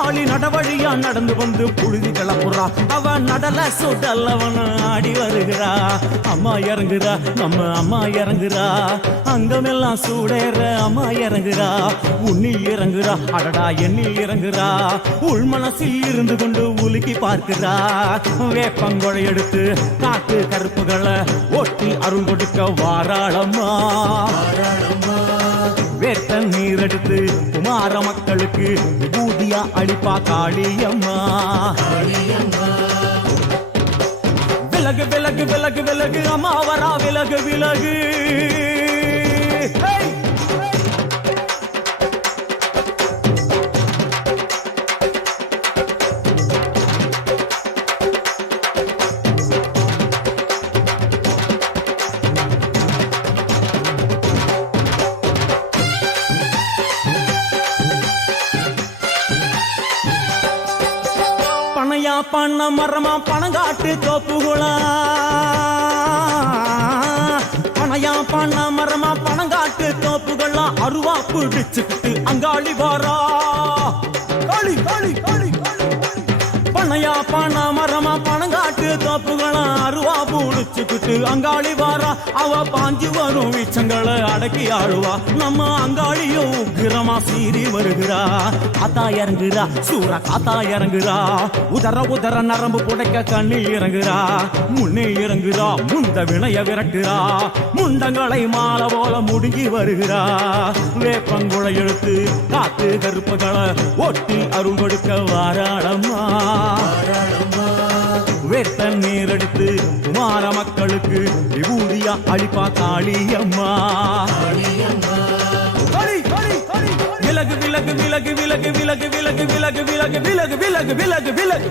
காளி நடவழியா நடந்து வந்து புழுதி கிளப்புறா அவ நடல சுடல்லவன ஆடி வருகிறா. அம்மா இறங்குறா நம்ம அம்மா இறங்குறா அங்கமெல்லாம் சூடேற அம்மா இறங்குறா உன்னில் இறங்குறா அடடா எண்ணில் இறங்குறா உள் மனசில் இருந்து கொண்டு உலுக்கி பார்க்கிறா வேப்பங்கொழை எடுத்து காட்டு கருப்புகளை ஒட்டி அருள் கொடுக்க வாராளம்மா. வேட்ட நீர் எடுத்து வார மக்களுக்கு விபூதியா அளிப்பா காளியம்மா. விலகு விலகு விலகு விலகு அம்மா வரா விலகு விலகு. பண்ண மரமா பணங்காட்டு தோப்புகுளா? பணையா பண்ண மரமா பணங்காட்டு தோப்புகளா? அருவா பிடிச்சுக்கிட்டு அங்காளி வாரா. காளி காளி காளி காளி பனையா மரமா பணங்காட்டு தோப்புகளா அருவா பூடிச்சுக்கிட்டு அங்காளி வாரா. அவ பாஞ்சு வரும் வீச்சங்களை அடக்கி ஆடுவா நம்ம அங்காளியும் உக்கிரமா சீறி வருகிறா. காத்தா இறங்குறா சூற காத்தா இறங்குறா. உதர உதர நரம்பு புடைக்க கண்ணி இறங்குறா. முன்னே இறங்குறா முந்த வினைய விரட்டுறா. முண்டங்களை மாலை போல முடுங்கி வருகிறா. வேப்பங்குளை எடுத்து காத்து கருப்புகளை ஒட்டி அருள் கொடுக்க அழிப்பா காளியம்மா விலகு விலகு விலகு விலகு விலகு விலகு விலகு விலகு விலகு விலகு விலகு விலகு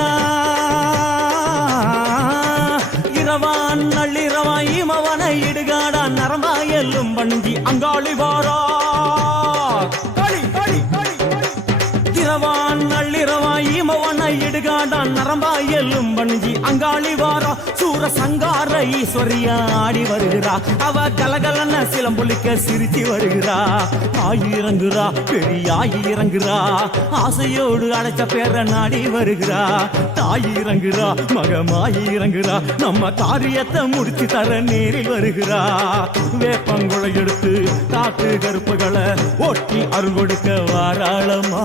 வேண்டா இரவான் நள்ளிரவாய் இமவனை இடுகாடா நரம்பாயலும் வண்டி அங்காளி வாரா. ஈமவனை நரம்பா எல்லும் பண்ணி அங்காளி வாரா. சூர சங்கார ஈஸ்வரியா ஆடி வருகிறா. அவ கலகலன சிலம்புலிக்க சிரிச்சு வருகிறா. ஆயிரங்குறா பெரிய ஆயிரங்குறா ஆசையோடு அடைச்ச பேர நாடி வருகிறா. தாயிரங்குறா மகமாயிரங்குறா நம்ம காரியத்தை முடிச்சு தர நேரில் வருகிறா. வேப்பங்குளை எடுத்து காட்டு கருப்புகளை ஒட்டி அருள் கொடுக்க வாராளமா